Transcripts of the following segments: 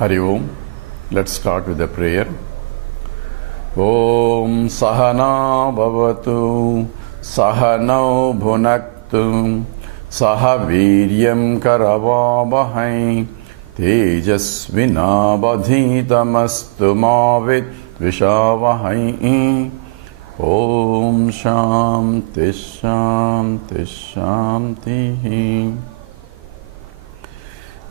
Hari Om. Let's start with a prayer. Om Sahana Bhavatu Sahanau Bhunaktu Sahaviryam Karavavahai Tejasvinabadhitamastu Mavit Vishavahai. Om Shanti Shanti Shanti.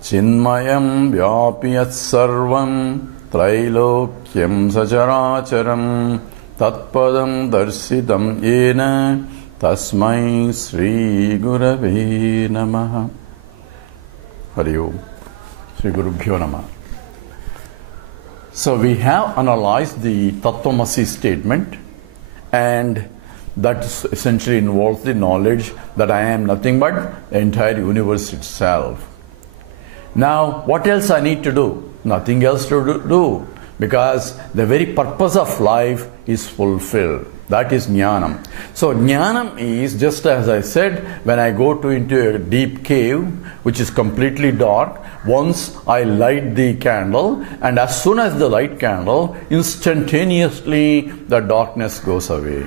Chinmayam Vyapiyat Sarvam Trailokyam Sacharacharam Tatpadam Darsitam Yena Tasmai Sri Gurave Namaha. Hari Om. Sri Gurubhyo Namaha. So we have analyzed the Tattvamasi statement, and that essentially involves the knowledge that I am nothing but the entire universe itself. Now, what else I need to do? Nothing else to do, because the very purpose of life is fulfilled. That is jnanam. So jnanam is, just as I said, when I go into a deep cave which is completely dark, once I light the candle, and as soon as the light candle, instantaneously the darkness goes away.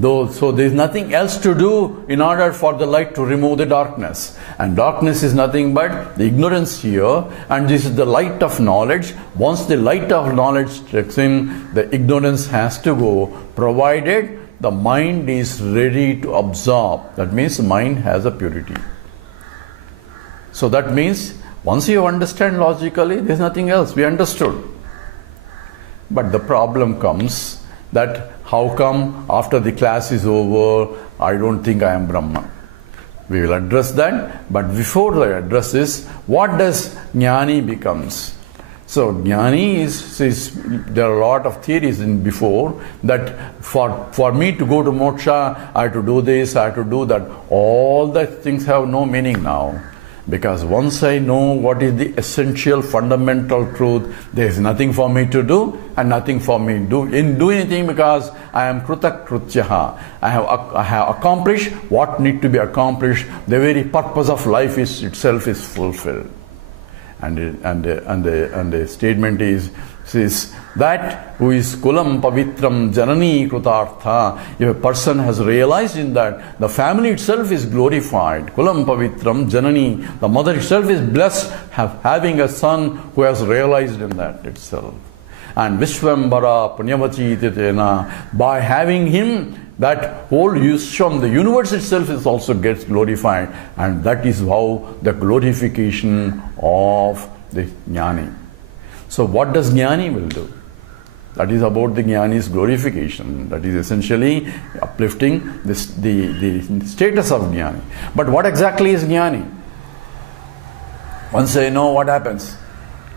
So there is nothing else to do in order for the light to remove the darkness. And darkness is nothing but the ignorance here, and this is the light of knowledge. Once the light of knowledge strikes in, the ignorance has to go, provided the mind is ready to absorb. That means the mind has a purity. So that means once you understand logically, there is nothing else. We understood. But the problem comes that how come after the class is over, I don't think I am Brahman. We will address that, but before I address this, what does jnani becomes? So jnani is there are a lot of theories in before that for me to go to moksha, I have to do this, I have to do that. All that things have no meaning now. Because once I know what is the essential fundamental truth, there is nothing for me to do and nothing for me to do anything, because I am krutak krutyaha. I have accomplished what need to be accomplished. The very purpose of life itself is fulfilled. And the statement is that who is kulam pavitram janani krutartha. If a person has realized in that, the family itself is glorified. Kulam pavitram janani. The mother itself is blessed having a son who has realized in that itself. And Vishwambara Punyavati Titena, by having him, that whole Vishwam, the universe itself, is also gets glorified, and that is how the glorification of the jnani. So what does jnani will do? That is about the jnani's glorification. That is essentially uplifting the status of jnani. But what exactly is jnani? Once I know, what happens?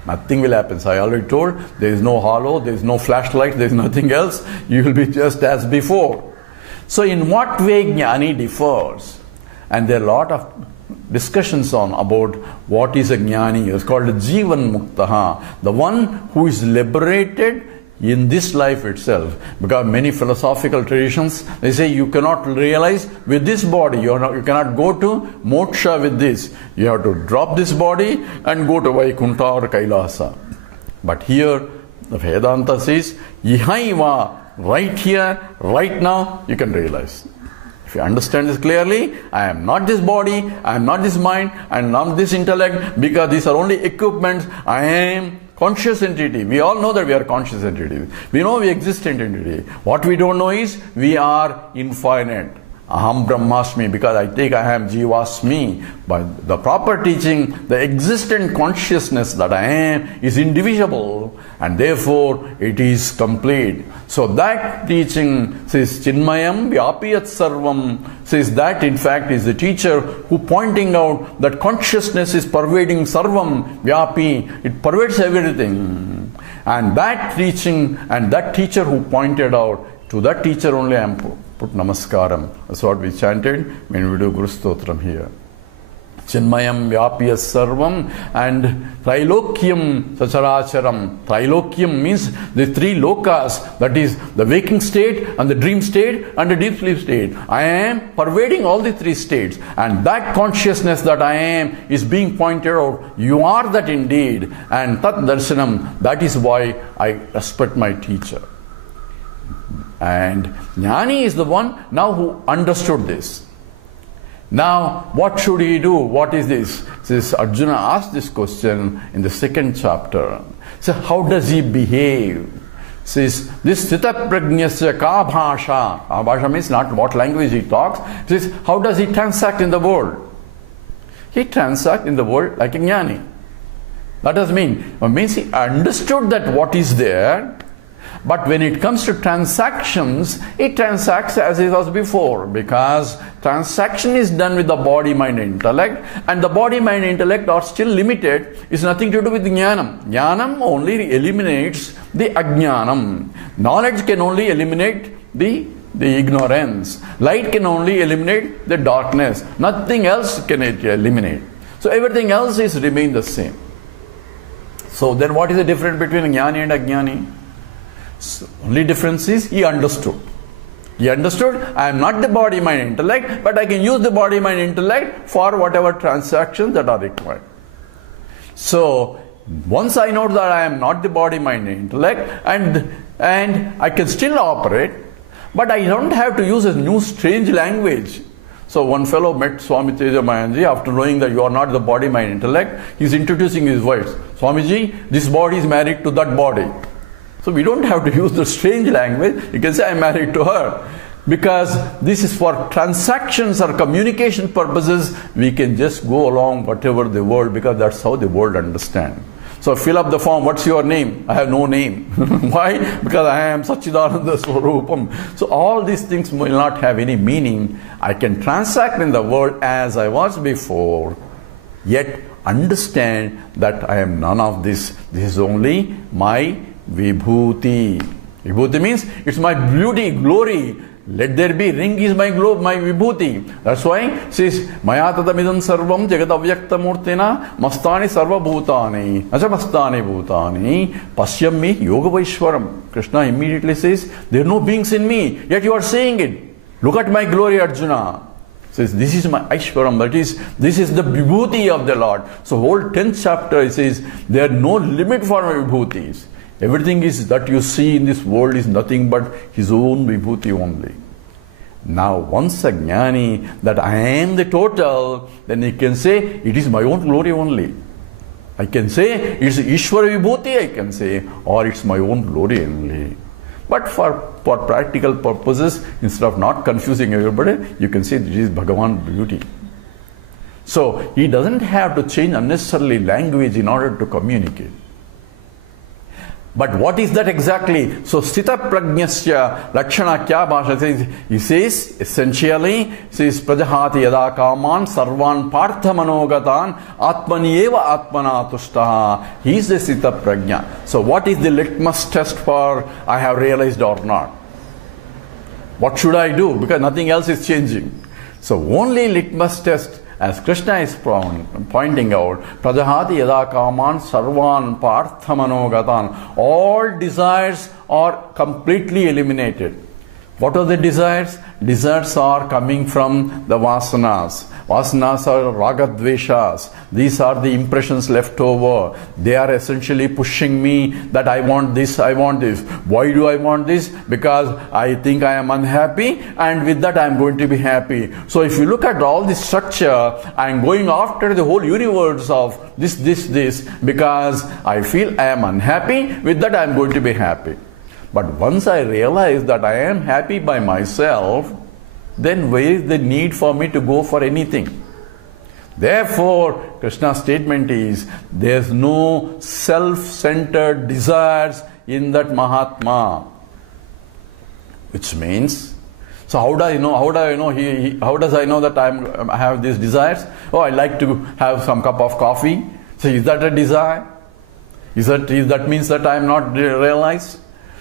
Nothing will happen. So I already told, there is no hollow, there is no flashlight, there is nothing else. You will be just as before. So in what way jnani differs? And there are a lot of discussions on about what is a jnani. It's called a Jivan Mukta, the one who is liberated in this life itself. Because many philosophical traditions, they say you cannot realize with this body, you cannot go to moksha with this. You have to drop this body and go to Vaikuntha or Kailasa. But here the Vedanta says, Ihaiva, right here, right now, you can realize. If you understand this clearly, I am not this body, I am not this mind, I am not this intellect, because these are only equipments. I am conscious entity. We all know that we are conscious entity. We know we exist in entity. What we don't know is we are infinite. Aham Brahmasmi, because I think I am Jivasmi. But the proper teaching, the existent consciousness that I am is indivisible, and therefore it is complete. So that teaching says Chinmayam Vyapiyat Sarvam, says that in fact is the teacher who pointing out that consciousness is pervading Sarvam, Vyapi, it pervades everything. And that teaching and that teacher who pointed out, to that teacher only I am put namaskaram. That's what we chanted when we do Guru Stotram here. Chinmayam Vyapya Sarvam and Trilokyam Sacharacharam. Trilokyam means the three lokas, that is the waking state and the dream state and the deep sleep state. I am pervading all the three states, and that consciousness that I am is being pointed out. You are that indeed, and Tat Darshanam, that is why I respect my teacher. And Jnani is the one now who understood this. Now, what should he do? What is this? Since Arjuna asked this question in the second chapter. So, how does he behave? Says this Sthita Prajnasya ka bhasha. Ka bhasha means not what language he talks. Says, how does he transact in the world? He transacts in the world like a jnani. That does mean, it means he understood that what is there. But when it comes to transactions, it transacts as it was before, because transaction is done with the body, mind, intellect, and the body, mind, intellect are still limited. It's nothing to do with jnanam. Jnanam only eliminates the ajnanam. Knowledge can only eliminate the ignorance. Light can only eliminate the darkness. Nothing else can it eliminate. So everything else is remain the same. So then what is the difference between jnani and ajnani? So only difference is he understood. He understood, I am not the body, mind, intellect, but I can use the body, mind, intellect for whatever transactions that are required. So once I know that I am not the body, mind, intellect, and I can still operate, but I don't have to use a new strange language. So one fellow met Swami Chinmayananda after knowing that you are not the body, mind, intellect. He is introducing his words. Swamiji, this body is married to that body. So we don't have to use the strange language. You can say I am married to her. Because this is for transactions or communication purposes, we can just go along whatever the world, because that's how the world understands. So fill up the form, what's your name? I have no name. Why? Because I am Satchidananda Swarupam. So all these things will not have any meaning. I can transact in the world as I was before, yet understand that I am none of this. This is only my Vibhuti. Vibhuti means it's my beauty, glory. Let there be, ring is my globe, my vibhuti. That's why it says, Maya tatamidam sarvam jagat avyakta murtina mastani sarva bhutani achamastani bhutani pasyami yoga vaishwaram. Krishna immediately says, there are no beings in me, yet you are saying it. Look at my glory, Arjuna. Says, this is my Aishwaram, that is, this is the vibhuti of the Lord. So whole 10th chapter it says, there are no limit for my vibhutis. Everything is that you see in this world is nothing but his own vibhuti only. Now once a jnani that I am the total, then he can say it is my own glory only. I can say it's Ishvara vibhuti, I can say, or it's my own glory only. But for practical purposes, instead of not confusing everybody, you can say this is Bhagavan beauty. So he doesn't have to change unnecessarily language in order to communicate. But what is that exactly? So Sthita Prajnasya Lakshana Kya Bhasha? He says essentially, says Prajahati Yada Kaman Sarvan Partha Manogatan Atmanieva Atmana Tushtaha. He is the Sthita Prajna. So what is the litmus test for I have realized or not? What should I do? Because nothing else is changing. So only litmus test, as Krishna is pointing out, Prajahati Yada Kaman Sarvan Partha Manogatan. All desires are completely eliminated. What are the desires? Desires are coming from the vasanas. Vasanas are ragadveshas. These are the impressions left over. They are essentially pushing me that I want this, I want this. Why do I want this? Because I think I am unhappy, and with that I am going to be happy. So if you look at all this structure, I am going after the whole universe of this, because I feel I am unhappy, with that I am going to be happy. But once I realize that I am happy by myself, then where is the need for me to go for anything? Therefore, Krishna's statement is, there is no self-centered desires in that Mahatma. Which means, so how do I know? How does I know that I have these desires? Oh, I like to have some cup of coffee. So is that a desire? Is that means that I am not realized?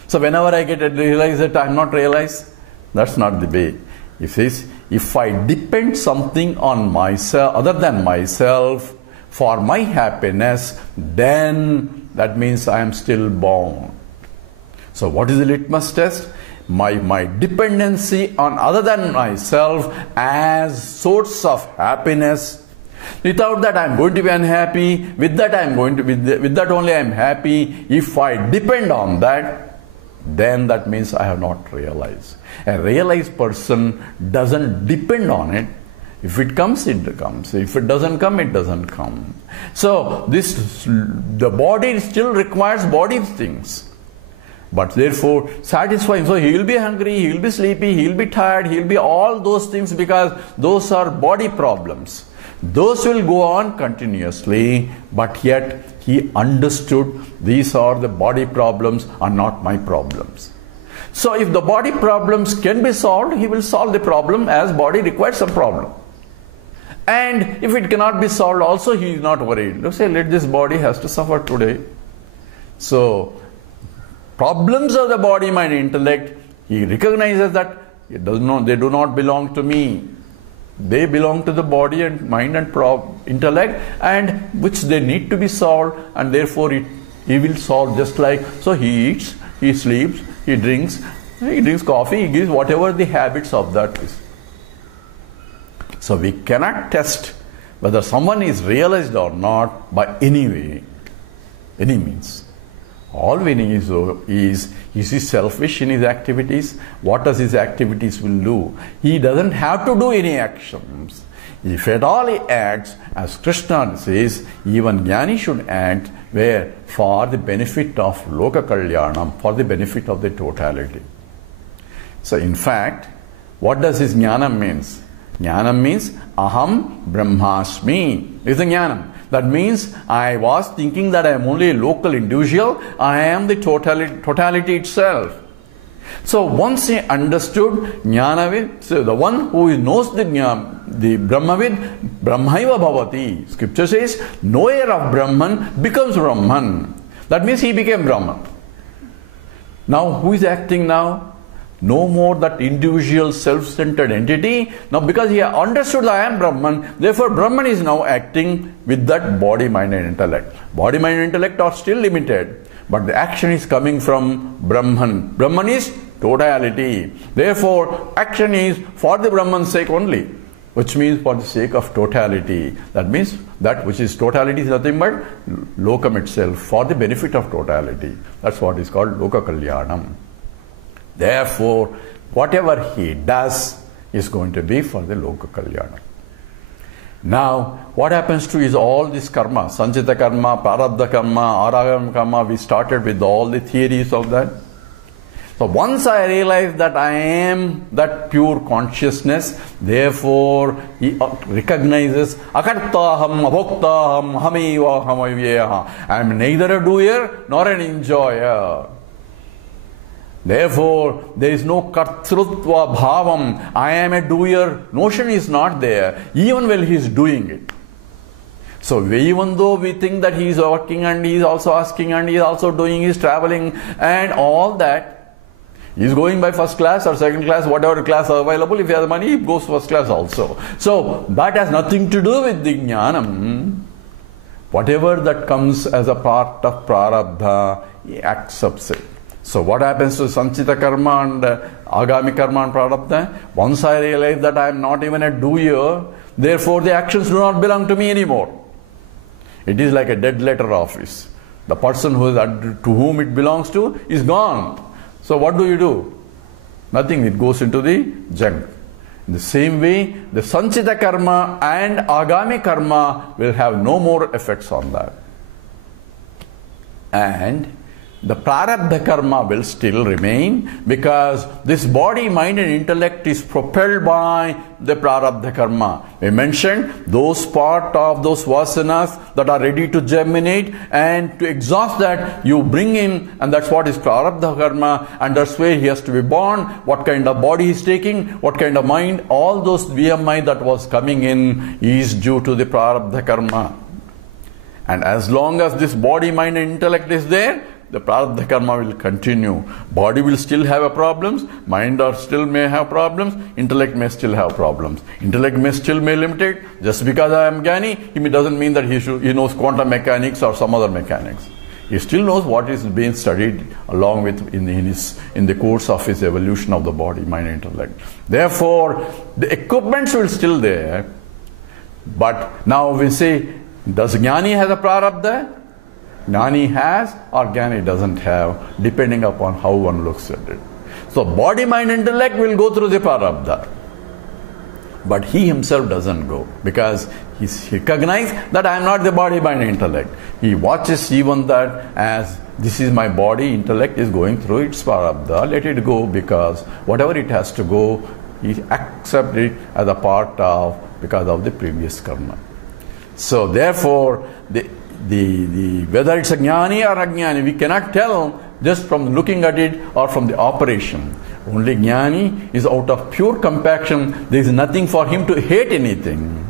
So whenever I get realized that I am not realized, that's not the way. He says, if I depend something on myself, other than myself, for my happiness, then that means I am still bound. So what is the litmus test? My dependency on other than myself as source of happiness. Without that I am going to be unhappy. With that I am going to with that only I am happy. If I depend on that, then that means I have not realized. A realized person doesn't depend on it. If it comes, it comes. If it doesn't come, it doesn't come. So the body still requires body things. But therefore satisfying. So he will be hungry, he will be sleepy, he will be tired, he will be all those things, because those are body problems. Those will go on continuously, but yet he understood these are the body problems and not my problems. So if the body problems can be solved, he will solve the problem, as body requires some problem. And if it cannot be solved also, he is not worried. Let's say, let this body has to suffer today. So problems of the body, mind, intellect, he recognizes that they do not belong to me. They belong to the body and mind and intellect, and which they need to be solved, and therefore he will solve just like, so he eats, he sleeps, he drinks coffee, he gives whatever the habits of that is. So we cannot test whether someone is realized or not by any way, any means. All we need is he selfish in his activities? What does his activities will do? He doesn't have to do any actions. If at all he acts, as Krishna says, even Jnani should act where? For the benefit of Loka Kalyanam, for the benefit of the totality. So in fact, what does his Jnanam means? Jnanam means Aham Brahmasmi. Is the Jnanam. That means I was thinking that I am only a local individual. I am the totality itself. So once he understood Jnanavid, so the one who knows the Brahmavid, Brahmaiva Bhavati. Scripture says, knower of Brahman becomes Brahman. That means he became Brahman. Now who is acting now? No more that individual self-centered entity. Now because he understood that I am Brahman, therefore Brahman is now acting with that body, mind and intellect. Body, mind and intellect are still limited, but the action is coming from Brahman. Brahman is totality. Therefore action is for the Brahman's sake only, which means for the sake of totality. That means that which is totality is nothing but lokam itself, for the benefit of totality. That's what is called Loka Kalyanam. Therefore, whatever he does is going to be for the Loka Kalyana. Now, what happens to is all this karma, Sanchita karma, Prarabdha karma, Aragam karma, we started with all the theories of that. So once I realize that I am that pure consciousness, therefore he recognizes Akartaham, Abhoktaham, Hameva, Hamavyeha. I am neither a doer nor an enjoyer. Therefore, there is no kartrutva bhavam. I am a doer. Notion is not there, even while he is doing it. So even though we think that he is working and he is also asking and he is also doing, he is traveling and all that, he is going by first class or second class, whatever class available. If he has money, he goes first class also. So that has nothing to do with the jnanam. Whatever that comes as a part of prarabdha, he accepts it. So what happens to Sanchita karma and Agami karma and Prarabdha? Once I realize that I am not even a doer, therefore the actions do not belong to me anymore. It is like a dead letter office. The person to whom it belongs to is gone. So what do? Nothing. It goes into the junk. In the same way, the Sanchita karma and Agami karma will have no more effects on that. And the prarabdha karma will still remain, because this body, mind and intellect is propelled by the prarabdha karma. We mentioned those part of those vasanas that are ready to germinate, and to exhaust that you bring in, and that's what is prarabdha karma, and that's where he has to be born, what kind of body he is taking, what kind of mind, all those VMI that was coming in is due to the prarabdha karma. And as long as this body, mind and intellect is there, the prarabdha karma will continue. Body will still have problems, mind or still may have problems, intellect may still have problems. Intellect may still be limited. Just because I am Jnani, it doesn't mean that he knows quantum mechanics or some other mechanics. He still knows what is being studied along with in the course of his evolution of the body, mind, intellect. Therefore, the equipments will still there. But now we say, does Jnani have a prarabdha? Jnani has or Jnani doesn't have, depending upon how one looks at it. So body, mind, intellect will go through the prarabdha. But he himself doesn't go, because he recognizes that I am not the body, mind, intellect. He watches even that as this is my body, intellect is going through its prarabdha, let it go, because whatever it has to go, he accepts it as a part of, because of the previous karma. So therefore, whether it's a Jnani or Ajnani, we cannot tell just from looking at it or from the operation. Only Jnani is out of pure compassion. There is nothing for him to hate anything,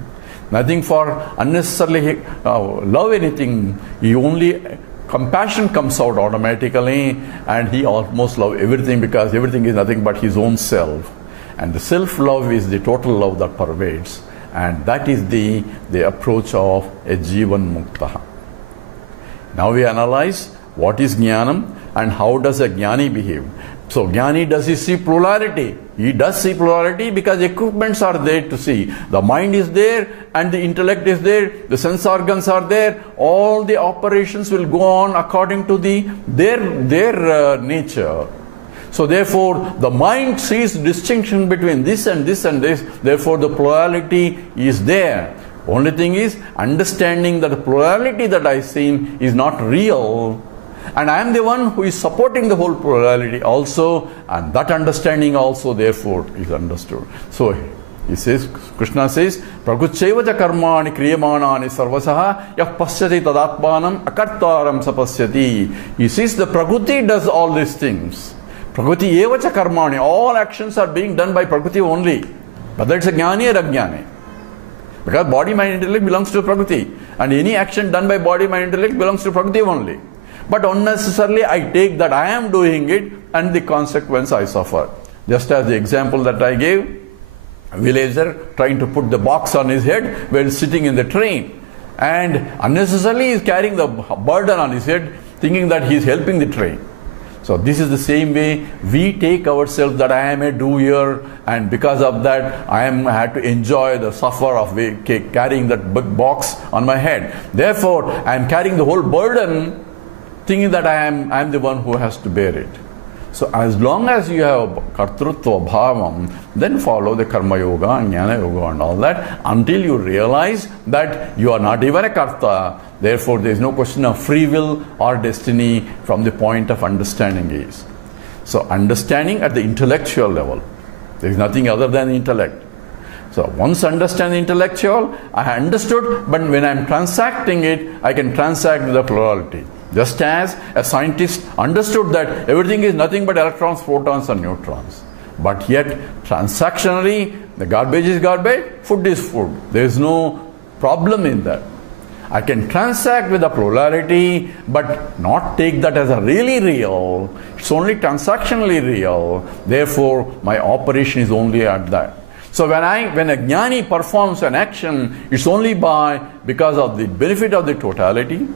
nothing for unnecessarily love anything. He only compassion comes out automatically, and he almost loves everything, because everything is nothing but his own self. And the self-love is the total love that pervades. And that is the approach of a Jivan Mukta. Now we analyze what is Jnanam and how does a Jnani behave. So Jnani, does he see plurality? He does see plurality because equipments are there to see. The mind is there and the intellect is there, the sense organs are there. All the operations will go on according to their nature. So therefore, the mind sees distinction between this and this and this. Therefore, the plurality is there. Only thing is, understanding that the plurality that I see is not real. And I am the one who is supporting the whole plurality also. And that understanding also, therefore, is understood. So, he says, Krishna says, Prakuchaivaja karmani kriyamanani sarvasaha yah pasyati tadatmanam akartaram sapasyati. He says the Prakriti does all these things. Prakriti evacha karmani, all actions are being done by Prakriti only. Whether it's a Jnani or Ajnani. Because body, mind, intellect belongs to Prakriti. And any action done by body, mind, intellect belongs to Prakriti only. But unnecessarily I take that I am doing it, and the consequence I suffer. Just as the example that I gave, a villager trying to put the box on his head while sitting in the train. And unnecessarily he is carrying the burden on his head, thinking that he is helping the train. So this is the same way we take ourselves that I am a doer, and because of that I had to enjoy the suffer of carrying that big box on my head. Therefore I am carrying the whole burden, thinking that I am the one who has to bear it. So as long as you have kartrutva bhavam, then follow the karma yoga and jnana yoga and all that, until you realize that you are not even a karta. Therefore there is no question of free will or destiny from the point of understanding is. So understanding at the intellectual level, there is nothing other than intellect. So once understand the intellectual, I understood, but when I am transacting it, I can transact with the plurality. Just as a scientist understood that everything is nothing but electrons, protons and neutrons. But yet, transactionally, the garbage is garbage, food is food. There is no problem in that. I can transact with the plurality, but not take that as a really real. It's only transactionally real. Therefore, my operation is only at that. So when a Jnani performs an action, it's only because of the benefit of the totality.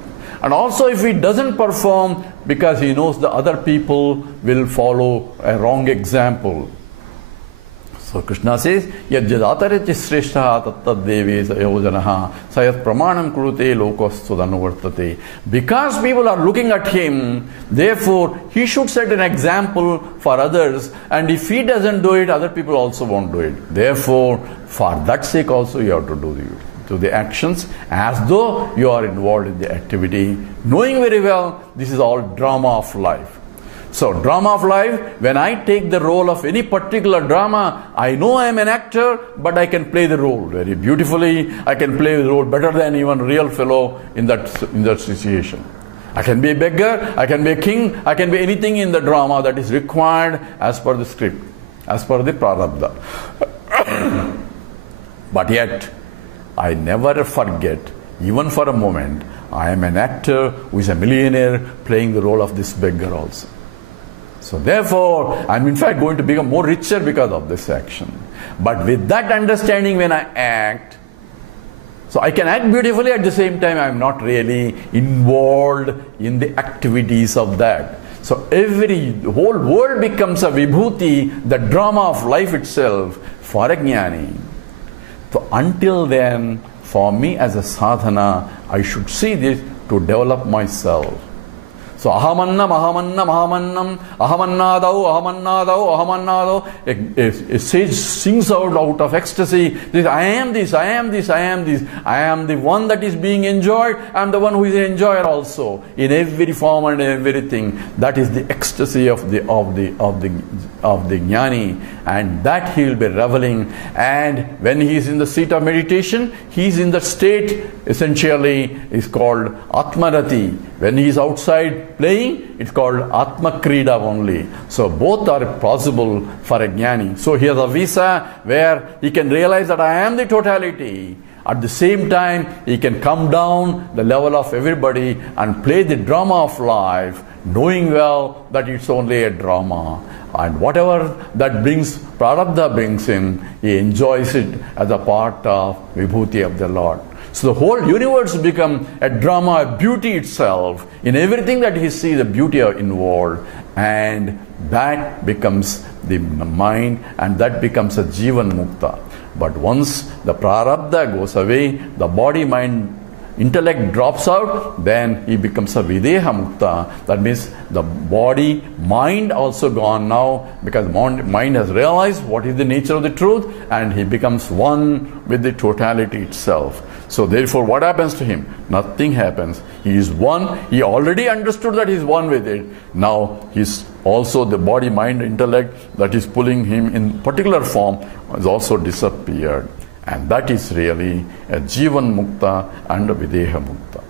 And also if he doesn't perform, because he knows the other people will follow a wrong example. So Krishna says, Yad jadatarati sreshtaha tattad devi sayojanaha sayat pramanam kurute lokastudanu. Because people are looking at him, therefore he should set an example for others, and if he doesn't do it, other people also won't do it. Therefore, for that sake also you have to do the actions as though you are involved in the activity, knowing very well this is all drama of life. So drama of life, when I take the role of any particular drama, I know I am an actor, but I can play the role very beautifully. I can play the role better than even real fellow in that situation. I can be a beggar, I can be a king, I can be anything in the drama that is required as per the script, as per the prarabdha. But yet, I never forget even for a moment, I am an actor who is a millionaire playing the role of this beggar also. So therefore, I am in fact going to become more richer because of this action. But with that understanding, when I act, so I can act beautifully, at the same time I am not really involved in the activities of that. So the whole world becomes a vibhuti, the drama of life itself, for a jnani. So until then, for me as a sadhana, I should see this to develop myself. So ahamannam, ahamannam, ahamannam, ahamannadau, ahamannadau. A sage sings out of ecstasy, this, I am this, I am this, I am this. I am the one that is being enjoyed, I am the one who is an enjoyer also, in every form and everything. That is the ecstasy of the jnani, and that he will be reveling. And when he is in the seat of meditation, he is in the state, essentially is called Atmarati. When he is outside playing, it's called Atma Krida only. So both are possible for a jnani. So he has a visa where he can realize that I am the totality. At the same time, he can come down the level of everybody and play the drama of life, knowing well that it's only a drama. And whatever that brings, prarabdha brings in, he enjoys it as a part of vibhuti of the Lord. So the whole universe becomes a drama, a beauty itself. In everything that he sees, the beauty are involved. And that becomes the mind, and that becomes a Jivan Mukta. But once the prarabdha goes away, the body, mind, intellect drops out, then he becomes a Videha Mukta. That means the body, mind also gone now, because mind has realized what is the nature of the truth, and he becomes one with the totality itself. So therefore, what happens to him? Nothing happens. He is one. He already understood that he is one with it. Now he's also the body, mind, intellect that is pulling him in particular form has also disappeared. And that is really a Jivan Mukta and a Videha Mukta.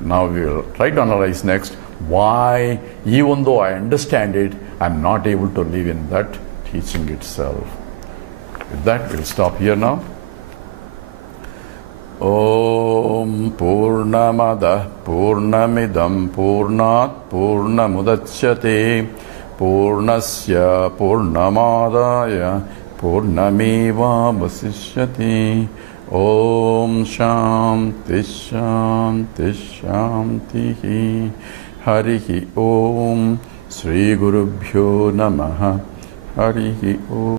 Now we will try to analyze next why, even though I understand it, I am not able to live in that teaching itself. With that, we will stop here now. Om Purnamada Purnamidam Purnat Purnamudachyate Purnasya Purnamadaya Purnameva Vasishyati. Om Shanti Shanti Shanti. Harihi Om. Sri Gurubhyo Namaha. Harihi Om.